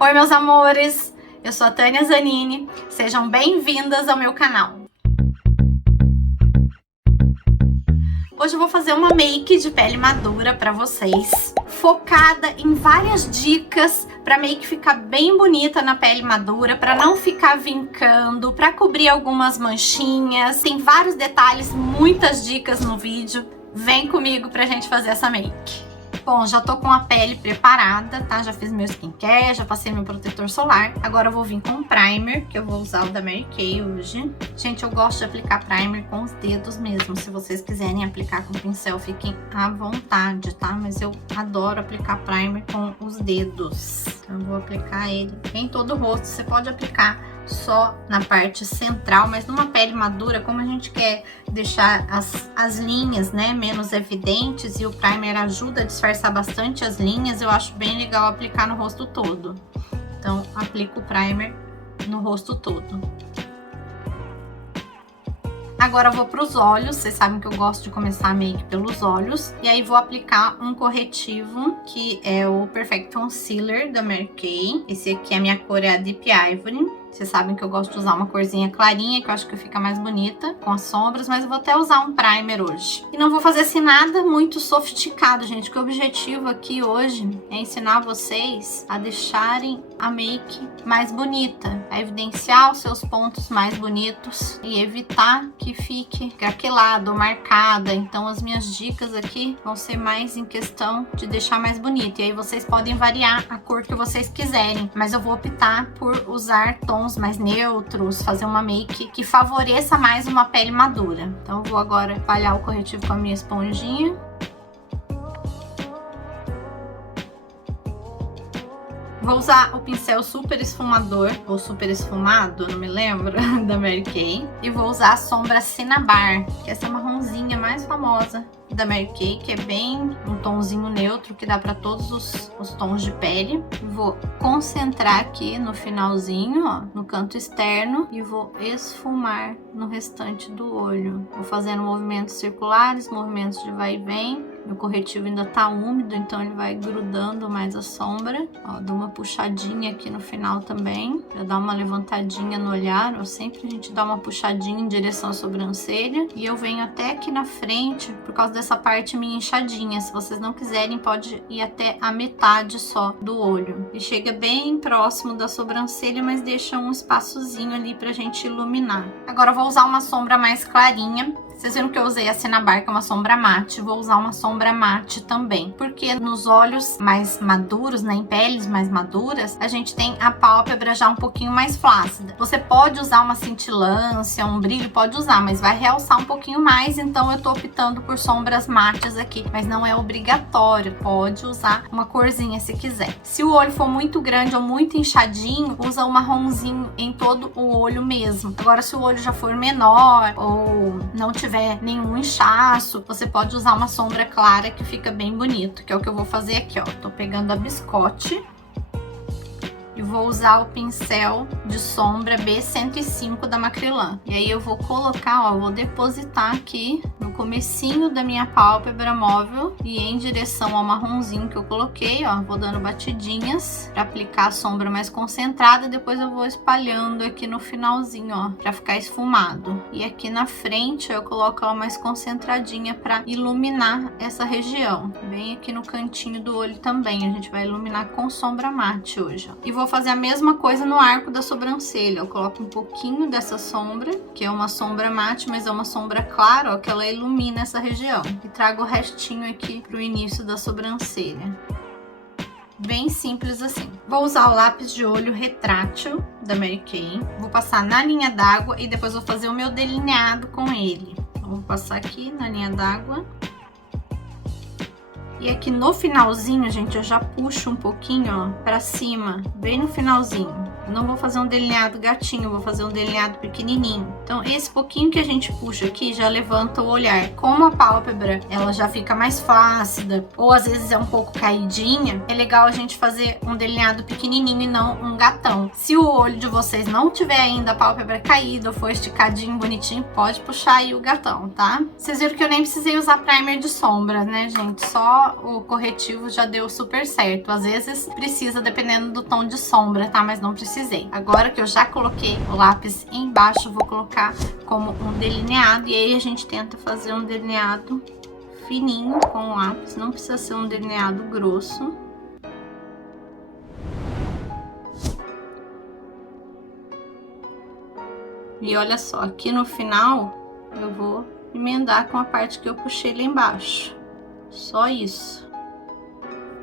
Oi, meus amores! Eu sou a Tânia Zanini. Sejam bem-vindas ao meu canal. Hoje eu vou fazer uma make de pele madura pra vocês, focada em várias dicas pra make ficar bem bonita na pele madura, pra não ficar vincando, pra cobrir algumas manchinhas. Tem vários detalhes, muitas dicas no vídeo. Vem comigo pra gente fazer essa make. Bom, já tô com a pele preparada, tá? Já fiz meu skincare, já passei meu protetor solar. Agora eu vou vir com um primer, que eu vou usar o da Mary Kay hoje. Gente, eu gosto de aplicar primer com os dedos mesmo. Se vocês quiserem aplicar com pincel, fiquem à vontade, tá? Mas eu adoro aplicar primer com os dedos. Então eu vou aplicar ele em todo o rosto. Você pode aplicar só na parte central, mas numa pele madura, como a gente quer deixar as linhas, né, menos evidentes, e o primer ajuda a disfarçar bastante as linhas, eu acho bem legal aplicar no rosto todo. Então, aplico o primer no rosto todo. Agora eu vou para os olhos. Vocês sabem que eu gosto de começar a make pelos olhos. E aí vou aplicar um corretivo, que é o Perfect Concealer da Mary Kay. Esse aqui, a minha cor é a Deep Ivory. Vocês sabem que eu gosto de usar uma corzinha clarinha, que eu acho que fica mais bonita com as sombras, mas eu vou até usar um primer hoje. E não vou fazer assim nada muito sofisticado, gente, que o objetivo aqui hoje é ensinar vocês a deixarem a make mais bonita, a evidenciar os seus pontos mais bonitos e evitar que fique craquelado ou marcada. Então as minhas dicas aqui vão ser mais em questão de deixar mais bonito. E aí vocês podem variar a cor que vocês quiserem, mas eu vou optar por usar tons mais neutros, fazer uma make que favoreça mais uma pele madura. Então eu vou agora espalhar o corretivo com a minha esponjinha. Vou usar o pincel super esfumador, ou super esfumado, não me lembro, da Mary Kay. E vou usar a sombra Cinnabar, que é essa marronzinha mais famosa da Mary Kay, que é bem um tonzinho neutro, que dá para todos os tons de pele. Vou concentrar aqui no finalzinho, ó, no canto externo, e vou esfumar no restante do olho. Vou fazendo movimentos circulares, movimentos de vai e vem. Meu corretivo ainda tá úmido, então ele vai grudando mais a sombra. Ó, dou uma puxadinha aqui no final também, pra dar uma levantadinha no olhar. Ó, sempre a gente dá uma puxadinha em direção à sobrancelha. E eu venho até aqui na frente, por causa dessa parte minha inchadinha. Se vocês não quiserem, pode ir até a metade só do olho. E chega bem próximo da sobrancelha, mas deixa um espaçozinho ali pra gente iluminar. Agora eu vou usar uma sombra mais clarinha. Vocês viram que eu usei a Cinnabar, que é uma sombra mate. Vou usar uma sombra mate também, porque nos olhos mais maduros, né, em peles mais maduras, a gente tem a pálpebra já um pouquinho mais flácida. Você pode usar uma cintilância, um brilho, pode usar, mas vai realçar um pouquinho mais, então eu tô optando por sombras mates aqui, mas não é obrigatório, pode usar uma corzinha se quiser. Se o olho for muito grande ou muito inchadinho, usa um marronzinho em todo o olho mesmo. Agora, se o olho já for menor ou não tiver nenhum inchaço, você pode usar uma sombra clara que fica bem bonito, que é o que eu vou fazer aqui, ó. Tô pegando a Biscotte e vou usar o pincel de sombra B105 da Macrylan. E aí eu vou colocar, ó, vou depositar aqui no comecinho da minha pálpebra móvel e em direção ao marronzinho que eu coloquei, ó. Vou dando batidinhas para aplicar a sombra mais concentrada. Depois eu vou espalhando aqui no finalzinho, ó, para ficar esfumado. E aqui na frente eu coloco ela mais concentradinha para iluminar essa região. Bem aqui no cantinho do olho também, a gente vai iluminar com sombra mate hoje, ó. E vou fazer a mesma coisa no arco da sobrancelha. Eu coloco um pouquinho dessa sombra, que é uma sombra mate, mas é uma sombra clara, ó, que ela ilumina essa região. E trago o restinho aqui pro início da sobrancelha. Bem simples assim. Vou usar o lápis de olho retrátil da Mary Kay. Vou passar na linha d'água e depois vou fazer o meu delineado com ele. Então, vou passar aqui na linha d'água. E aqui no finalzinho, gente, eu já puxo um pouquinho, ó, pra cima, bem no finalzinho. Eu não vou fazer um delineado gatinho, eu vou fazer um delineado pequenininho. Então, esse pouquinho que a gente puxa aqui já levanta o olhar. Como a pálpebra, ela já fica mais flácida, ou às vezes é um pouco caidinha, é legal a gente fazer um delineado pequenininho e não um gatão. Se o olho de vocês não tiver ainda a pálpebra caída ou for esticadinho, bonitinho, pode puxar aí o gatão, tá? Vocês viram que eu nem precisei usar primer de sombra, né, gente? Só o corretivo já deu super certo. Às vezes precisa, dependendo do tom de sombra, tá? Mas não precisei. Agora que eu já coloquei o lápis embaixo, eu vou colocar como um delineado. E aí a gente tenta fazer um delineado fininho com o lápis. Não precisa ser um delineado grosso. E olha só, aqui no final eu vou emendar com a parte que eu puxei lá embaixo. Só isso.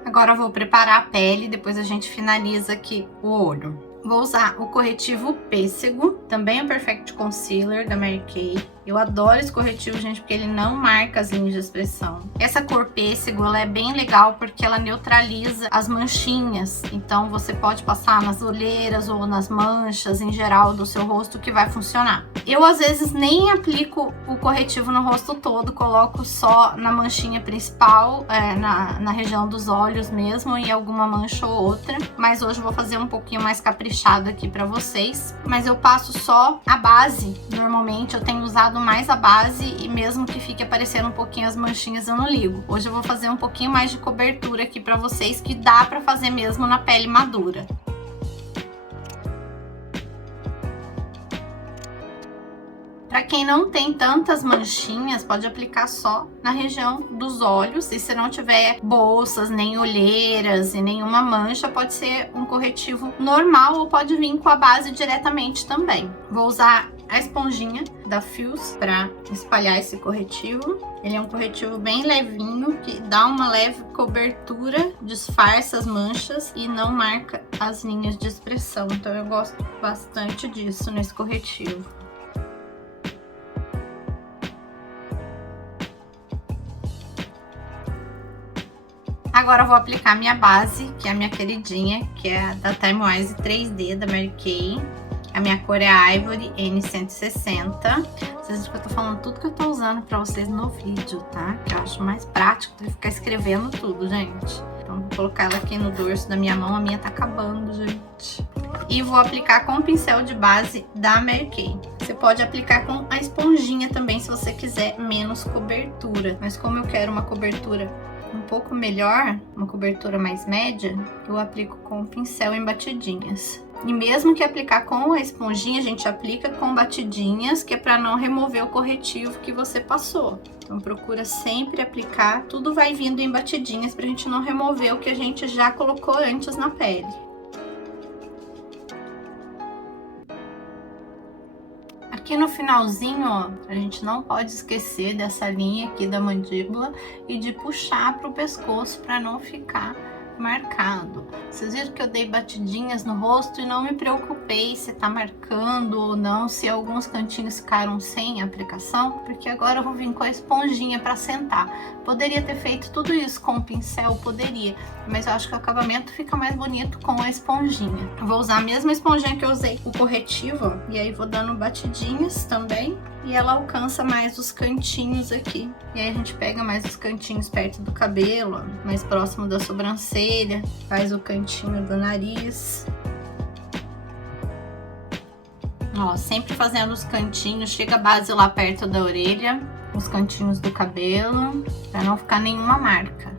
Agora eu vou preparar a pele, depois a gente finaliza aqui o olho. Vou usar o corretivo Pêssego, também é Perfect Concealer da Mary Kay. Eu adoro esse corretivo, gente, porque ele não marca as linhas de expressão. Essa cor pêssego, ela é bem legal porque ela neutraliza as manchinhas. Então, você pode passar nas olheiras ou nas manchas, em geral, do seu rosto, que vai funcionar. Eu, às vezes, nem aplico o corretivo no rosto todo, coloco só na manchinha principal, na região dos olhos mesmo, e alguma mancha ou outra. Mas hoje eu vou fazer um pouquinho mais caprichado aqui pra vocês. Mas eu passo só a base. Normalmente, eu tenho usado mais a base e mesmo que fique aparecendo um pouquinho as manchinhas, eu não ligo. Hoje eu vou fazer um pouquinho mais de cobertura aqui pra vocês, que dá pra fazer mesmo na pele madura. Para quem não tem tantas manchinhas, pode aplicar só na região dos olhos. E se não tiver bolsas, nem olheiras e nenhuma mancha, pode ser um corretivo normal ou pode vir com a base diretamente também. Vou usar a esponjinha da Fuse para espalhar esse corretivo. Ele é um corretivo bem levinho, que dá uma leve cobertura, disfarça as manchas e não marca as linhas de expressão. Então eu gosto bastante disso nesse corretivo. Agora eu vou aplicar minha base, que é a minha queridinha, que é a da Time Wise 3D da Mary Kay. A minha cor é Ivory N160. Vocês viram que eu tô falando tudo que eu tô usando pra vocês no vídeo, tá? Que eu acho mais prático do que ficar escrevendo tudo, gente. Então vou colocar ela aqui no dorso da minha mão. A minha tá acabando, gente. E vou aplicar com o pincel de base da Mary Kay. Você pode aplicar com a esponjinha também, se você quiser menos cobertura. Mas como eu quero uma cobertura um pouco melhor, uma cobertura mais média, eu aplico com o pincel em batidinhas. E mesmo que aplicar com a esponjinha, a gente aplica com batidinhas, que é para não remover o corretivo que você passou. Então procura sempre aplicar, tudo vai vindo em batidinhas pra gente não remover o que a gente já colocou antes na pele. Aqui no finalzinho, ó, a gente não pode esquecer dessa linha aqui da mandíbula e de puxar para o pescoço para não ficar marcado. Vocês viram que eu dei batidinhas no rosto e não me preocupei se tá marcando ou não, se alguns cantinhos ficaram sem aplicação, porque agora eu vou vir com a esponjinha para sentar. Poderia ter feito tudo isso com o pincel, poderia, mas eu acho que o acabamento fica mais bonito com a esponjinha. Eu vou usar a mesma esponjinha que eu usei o corretivo, ó, e aí vou dando batidinhas também. E ela alcança mais os cantinhos aqui. E aí a gente pega mais os cantinhos perto do cabelo, ó, mais próximo da sobrancelha. Faz o cantinho do nariz. Ó, sempre fazendo os cantinhos. Chega a base lá perto da orelha. Os cantinhos do cabelo. Pra não ficar nenhuma marca.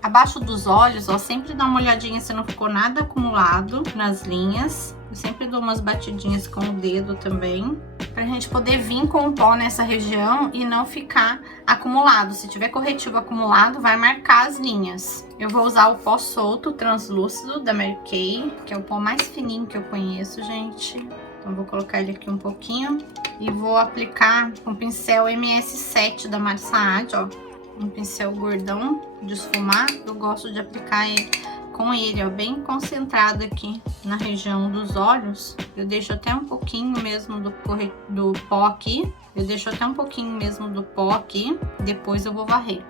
Abaixo dos olhos, ó, sempre dá uma olhadinha se não ficou nada acumulado nas linhas. Eu sempre dou umas batidinhas com o dedo também, pra gente poder vir com o pó nessa região e não ficar acumulado. Se tiver corretivo acumulado, vai marcar as linhas. Eu vou usar o pó solto, translúcido da Mary Kay, que é o pó mais fininho que eu conheço, gente. Então vou colocar ele aqui um pouquinho e vou aplicar com o pincel MS7 da Marissa Saad, ó. Um pincel gordão de esfumar. Eu gosto de aplicar ele com ele, ó, bem concentrado aqui na região dos olhos. Eu deixo até um pouquinho mesmo do pó aqui. Eu deixo até um pouquinho mesmo do pó aqui. Depois eu vou varrer.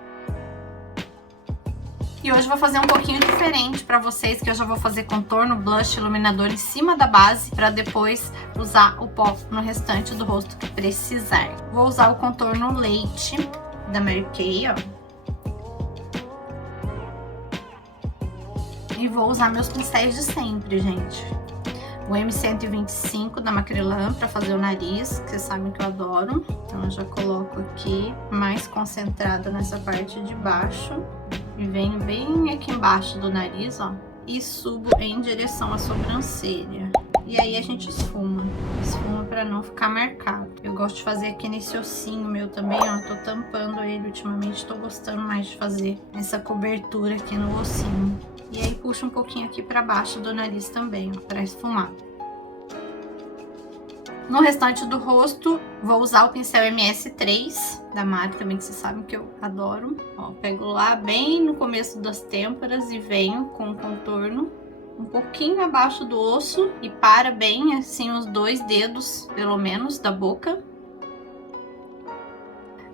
E hoje eu vou fazer um pouquinho diferente pra vocês, que eu já vou fazer contorno, blush, iluminador em cima da base, pra depois usar o pó no restante do rosto que precisar. Vou usar o contorno Leite da Mary Kay, ó. E vou usar meus pincéis de sempre, gente. O M125 da Macrylan pra fazer o nariz, que vocês sabem que eu adoro. Então eu já coloco aqui, mais concentrada nessa parte de baixo. E venho bem aqui embaixo do nariz, ó. E subo em direção à sobrancelha. E aí a gente esfuma. Esfuma pra não ficar marcado. Eu gosto de fazer aqui nesse ossinho meu também, ó. Tô tampando ele ultimamente, tô gostando mais de fazer essa cobertura aqui no ossinho. E aí puxa um pouquinho aqui pra baixo do nariz também, ó, pra esfumar. No restante do rosto, vou usar o pincel MS3 da MAC também, que vocês sabem que eu adoro. Ó, pego lá bem no começo das têmporas e venho com o contorno um pouquinho abaixo do osso e para bem assim os 2 dedos, pelo menos, da boca.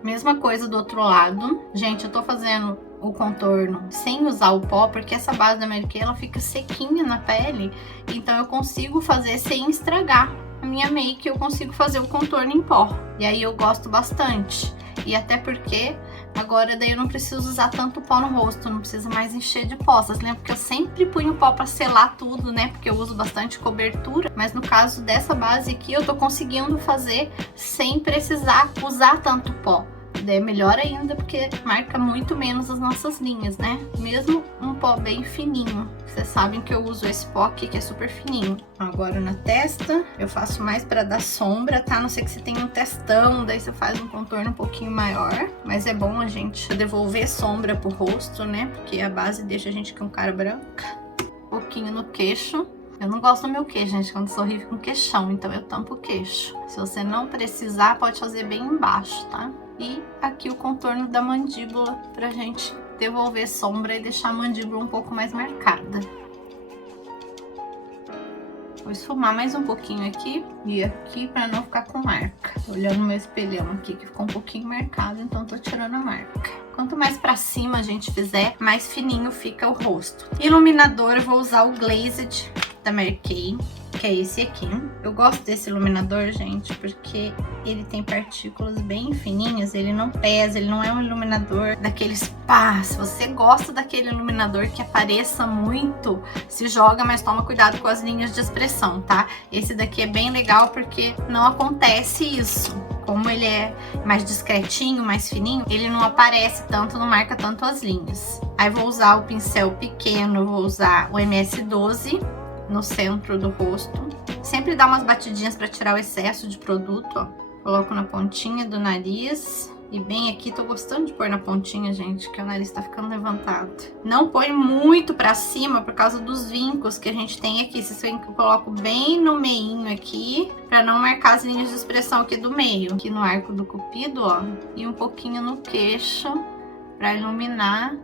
Mesma coisa do outro lado. Gente, eu tô fazendo o contorno sem usar o pó, porque essa base da Mary Kay, ela fica sequinha na pele, então eu consigo fazer sem estragar a minha make, eu consigo fazer o contorno em pó. E aí eu gosto bastante. E até porque agora daí eu não preciso usar tanto pó no rosto, não precisa mais encher de pó. Vocês lembram que eu sempre punho pó pra selar tudo, né? Porque eu uso bastante cobertura, mas no caso dessa base aqui eu tô conseguindo fazer sem precisar usar tanto pó. É melhor ainda, porque marca muito menos as nossas linhas, né? Mesmo um pó bem fininho. Vocês sabem que eu uso esse pó aqui, que é super fininho. Agora na testa, eu faço mais pra dar sombra, tá? A não ser que você tenha um testão, daí você faz um contorno um pouquinho maior. Mas é bom a gente devolver sombra pro rosto, né? Porque a base deixa a gente com cara branca. Um pouquinho no queixo. Eu não gosto do meu queixo, gente, quando sorri fica um queixão, então eu tampo o queixo. Se você não precisar, pode fazer bem embaixo, tá? E aqui o contorno da mandíbula pra gente devolver sombra e deixar a mandíbula um pouco mais marcada. Vou esfumar mais um pouquinho aqui e aqui pra não ficar com marca. Tô olhando meu espelhão aqui que ficou um pouquinho marcado, então tô tirando a marca. Quanto mais pra cima a gente fizer, mais fininho fica o rosto. Iluminador, eu vou usar o Glazed da Mary Kay, que é esse aqui. Eu gosto desse iluminador, gente, porque ele tem partículas bem fininhas, ele não pesa, ele não é um iluminador daqueles pá. Se você gosta daquele iluminador que apareça muito, se joga, mas toma cuidado com as linhas de expressão, tá? Esse daqui é bem legal porque não acontece isso. Como ele é mais discretinho, mais fininho, ele não aparece tanto, não marca tanto as linhas. Aí vou usar o pincel pequeno, vou usar o MS12 no centro do rosto. Sempre dá umas batidinhas para tirar o excesso de produto, ó. Coloco na pontinha do nariz e bem aqui. Tô gostando de pôr na pontinha, gente, que o nariz tá ficando levantado. Não põe muito pra cima por causa dos vincos que a gente tem aqui. Esses vincos eu coloco bem no meinho aqui, pra não marcar as linhas de expressão aqui do meio. Aqui no arco do cupido, ó. E um pouquinho no queixo, pra iluminar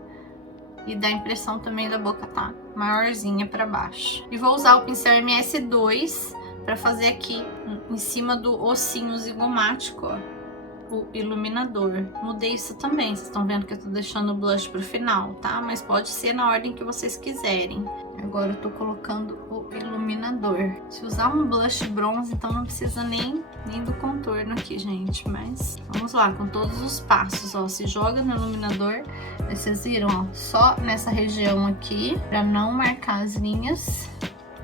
e dar a impressão também da boca tá maiorzinha pra baixo. E vou usar o pincel MS2 pra fazer aqui em cima do ossinho zigomático, ó, o iluminador. Mudei isso também, vocês estão vendo que eu tô deixando o blush pro final, tá? Mas pode ser na ordem que vocês quiserem. Agora eu tô colocando o iluminador. Se usar um blush bronze, então não precisa nem do contorno aqui, gente. Mas vamos lá, com todos os passos, ó. Se joga no iluminador, aí vocês viram, ó, só nessa região aqui, pra não marcar as linhas.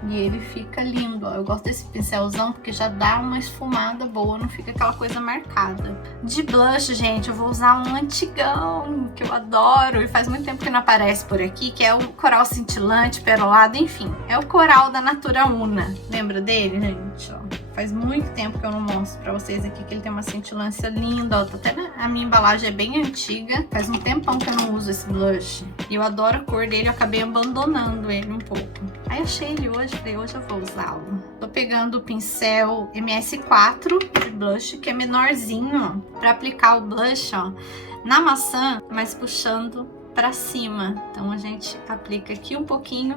E ele fica lindo, ó. Eu gosto desse pincelzão porque já dá uma esfumada boa, não fica aquela coisa marcada. De blush, gente, eu vou usar um antigão, que eu adoro. E faz muito tempo que não aparece por aqui, que é o Coral Cintilante, Perolado, enfim. É o Coral da Natura Una. Lembra dele, gente? Ó, faz muito tempo que eu não mostro pra vocês aqui, que ele tem uma cintilância linda, ó. Até a minha embalagem é bem antiga. Faz um tempão que eu não uso esse blush. E eu adoro a cor dele, eu acabei abandonando ele um pouco. Aí achei ele hoje, falei, hoje eu vou usá-lo. Tô pegando o pincel MS4 de blush, que é menorzinho, ó, pra aplicar o blush, ó, na maçã, mas puxando pra cima. Então a gente aplica aqui um pouquinho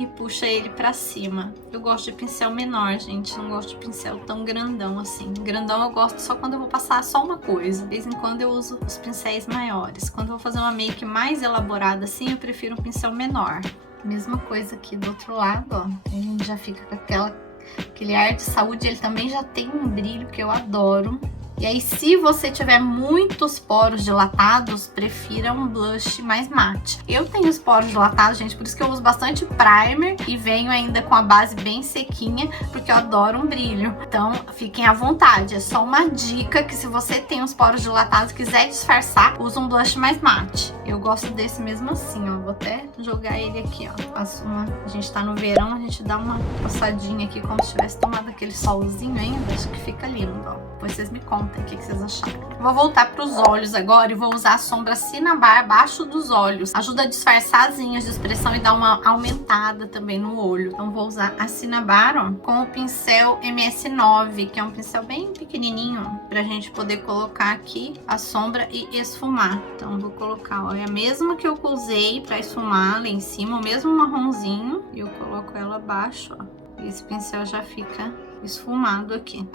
e puxa ele pra cima. Eu gosto de pincel menor, gente, não gosto de pincel tão grandão assim. Grandão eu gosto só quando eu vou passar só uma coisa. De vez em quando eu uso os pincéis maiores. Quando eu vou fazer uma make mais elaborada assim, eu prefiro um pincel menor. Mesma coisa aqui do outro lado, ó. A gente já fica com aquele ar de saúde. Ele também já tem um brilho que eu adoro. E aí, se você tiver muitos poros dilatados, prefira um blush mais mate. Eu tenho os poros dilatados, gente, por isso que eu uso bastante primer e venho ainda com a base bem sequinha, porque eu adoro um brilho. Então, fiquem à vontade. É só uma dica que se você tem os poros dilatados e quiser disfarçar, usa um blush mais mate. Eu gosto desse mesmo assim, ó. Vou até jogar ele aqui, ó. A gente tá no verão, a gente dá uma passadinha aqui como se tivesse tomado aquele solzinho ainda. Acho que fica lindo, ó. Depois vocês me contam o que vocês acharam. Vou voltar para os olhos agora e vou usar a sombra Cinnabar abaixo dos olhos. Ajuda a disfarçar as linhas de expressão e dar uma aumentada também no olho. Então vou usar a Cinnabar, ó, com o pincel MS9, que é um pincel bem pequenininho, ó, pra gente poder colocar aqui a sombra e esfumar. Então vou colocar, ó, é a mesma que eu usei para esfumar lá em cima, o mesmo marronzinho, e eu coloco ela abaixo, ó. E esse pincel já fica esfumado aqui.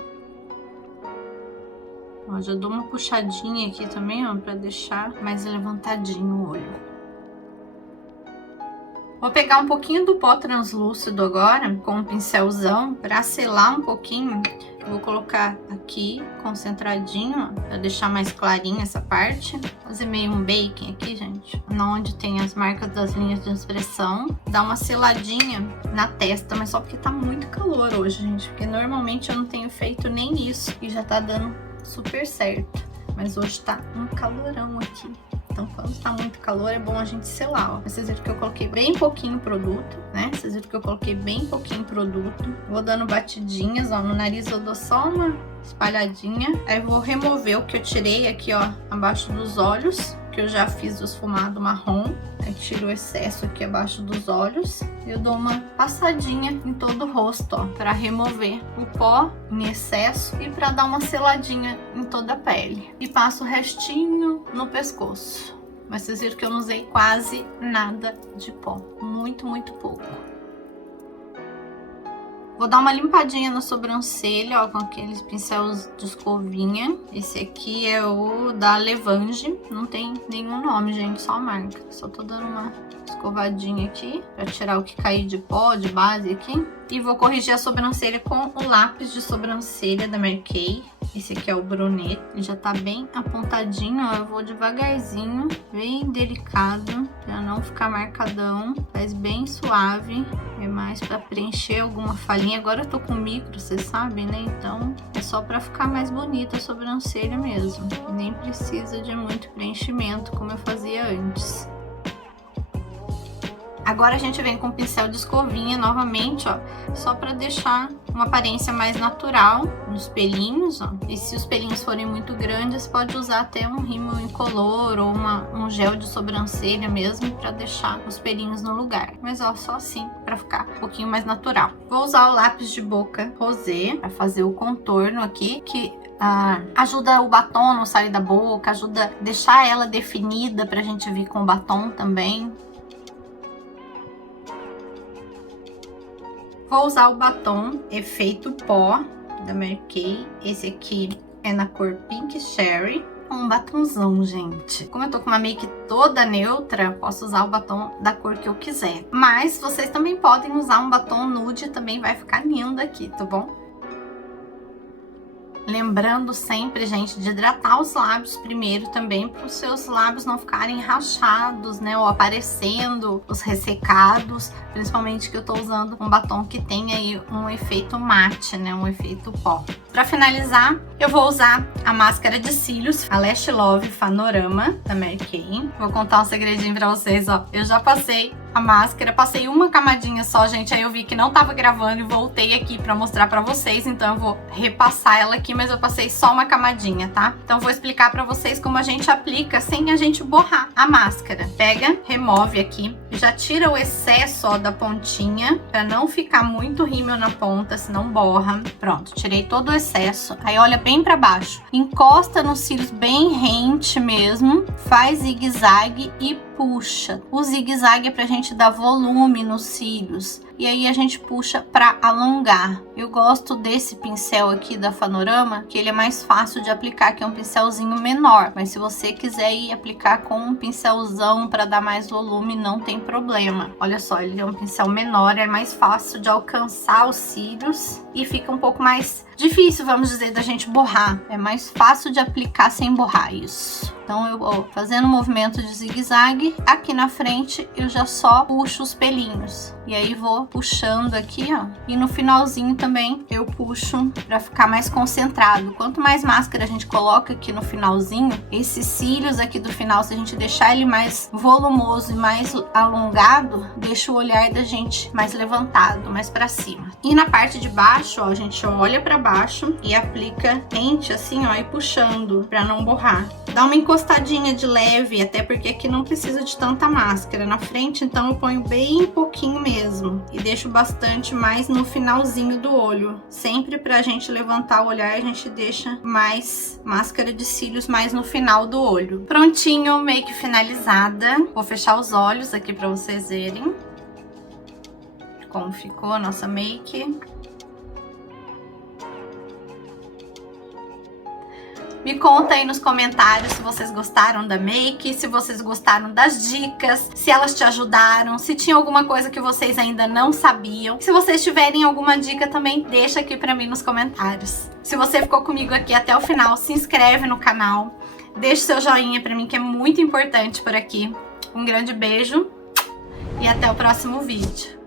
Ó, já dou uma puxadinha aqui também, ó, pra deixar mais levantadinho o olho. Vou pegar um pouquinho do pó translúcido agora, com um pincelzão, pra selar um pouquinho. Eu vou colocar aqui, concentradinho, ó, pra deixar mais clarinha essa parte. Fazer meio um baking aqui, gente, onde tem as marcas das linhas de expressão. Dar uma seladinha na testa, mas só porque tá muito calor hoje, gente, porque normalmente eu não tenho feito nem isso e já tá dando super certo, mas hoje tá um calorão aqui, então quando tá muito calor é bom a gente selar, ó. Vocês viram que eu coloquei bem pouquinho produto, né? Vocês viram que eu coloquei bem pouquinho produto. Vou dando batidinhas, ó, no nariz eu dou só uma espalhadinha, aí vou remover o que eu tirei aqui, ó, abaixo dos olhos, que eu já fiz o esfumado marrom. Aí tiro o excesso aqui abaixo dos olhos. Eu dou uma passadinha em todo o rosto, ó, para remover o pó em excesso e para dar uma seladinha em toda a pele. E passo o restinho no pescoço. Mas vocês viram que eu não usei quase nada de pó. Muito, muito pouco. Vou dar uma limpadinha na sobrancelha, ó, com aqueles pincéis de escovinha. Esse aqui é o da Levange. Não tem nenhum nome, gente, só a marca. Só tô dando uma escovadinha aqui pra tirar o que cair de pó, de base aqui. E vou corrigir a sobrancelha com o lápis de sobrancelha da Mary Kay. Esse aqui é o Brunet. Ele já tá bem apontadinho, ó. Eu vou devagarzinho, bem delicado, pra não ficar marcadão. Faz bem suave. É mais pra preencher alguma falhinha. Agora eu tô com micro, vocês sabem, né? Então é só pra ficar mais bonita a sobrancelha mesmo. Nem precisa de muito preenchimento, como eu fazia antes. Agora a gente vem com o pincel de escovinha novamente, ó, só pra deixar uma aparência mais natural nos pelinhos, ó. E se os pelinhos forem muito grandes, pode usar até um rímel incolor ou um gel de sobrancelha mesmo pra deixar os pelinhos no lugar. Mas ó, só assim, pra ficar um pouquinho mais natural. Vou usar o lápis de boca rosé pra fazer o contorno aqui, que ajuda o batom a não sair da boca, ajuda a deixar ela definida pra gente vir com o batom também. Vou usar o batom Efeito Pó da Mary Kay. Esse aqui é na cor Pink Cherry. Um batonzão, gente. Como eu tô com uma make toda neutra, posso usar o batom da cor que eu quiser. Mas vocês também podem usar um batom nude, também vai ficar lindo aqui, tá bom? Lembrando sempre, gente, de hidratar os lábios primeiro também, para os seus lábios não ficarem rachados, né? Ou aparecendo os ressecados, principalmente que eu tô usando um batom que tem aí um efeito mate, né? Um efeito pó. Para finalizar, eu vou usar a máscara de cílios, a Lash Love Panorama da Mary Kay. Vou contar um segredinho para vocês, ó. Eu já passei a máscara, passei uma camadinha só, gente, aí eu vi que não tava gravando e voltei aqui pra mostrar pra vocês, então eu vou repassar ela aqui, mas eu passei só uma camadinha, tá? Então vou explicar pra vocês como a gente aplica sem a gente borrar a máscara. Pega, remove aqui, já tira o excesso, ó, da pontinha, pra não ficar muito rímel na ponta, senão borra. Pronto, tirei todo o excesso, aí olha bem pra baixo, encosta nos cílios bem rente mesmo, faz zigue-zague e puxa. O zigue-zague é pra gente dar volume nos cílios. e aí a gente puxa pra alongar. Eu gosto desse pincel aqui da Fanorama, que ele é mais fácil de aplicar, que é um pincelzinho menor. Mas se você quiser ir aplicar com um pincelzão pra dar mais volume, não tem problema. Olha só, ele é um pincel menor, é mais fácil de alcançar os cílios e fica um pouco mais difícil, vamos dizer, da gente borrar. É mais fácil de aplicar sem borrar isso. Então eu vou fazendo um movimento de zigue-zague. Aqui na frente eu já só puxo os pelinhos. E aí vou puxando aqui, ó. E no finalzinho também eu puxo pra ficar mais concentrado. Quanto mais máscara a gente coloca aqui no finalzinho, esses cílios aqui do final, se a gente deixar ele mais volumoso e mais alongado, deixa o olhar da gente mais levantado, mais pra cima. E na parte de baixo, ó, a gente olha pra baixo e aplica rente assim, ó, e puxando pra não borrar. Dá uma encostadinha de leve, até porque aqui não precisa de tanta máscara. Na frente, então, eu ponho bem pouquinho mesmo. E deixo bastante mais no finalzinho do olho. Sempre pra gente levantar o olhar, a gente deixa mais máscara de cílios mais no final do olho. Prontinho, make finalizada. Vou fechar os olhos aqui pra vocês verem como ficou a nossa make. Me conta aí nos comentários se vocês gostaram da make, se vocês gostaram das dicas, se elas te ajudaram, se tinha alguma coisa que vocês ainda não sabiam. Se vocês tiverem alguma dica também, deixa aqui pra mim nos comentários. Se você ficou comigo aqui até o final, se inscreve no canal, deixa seu joinha pra mim que é muito importante por aqui. Um grande beijo e até o próximo vídeo.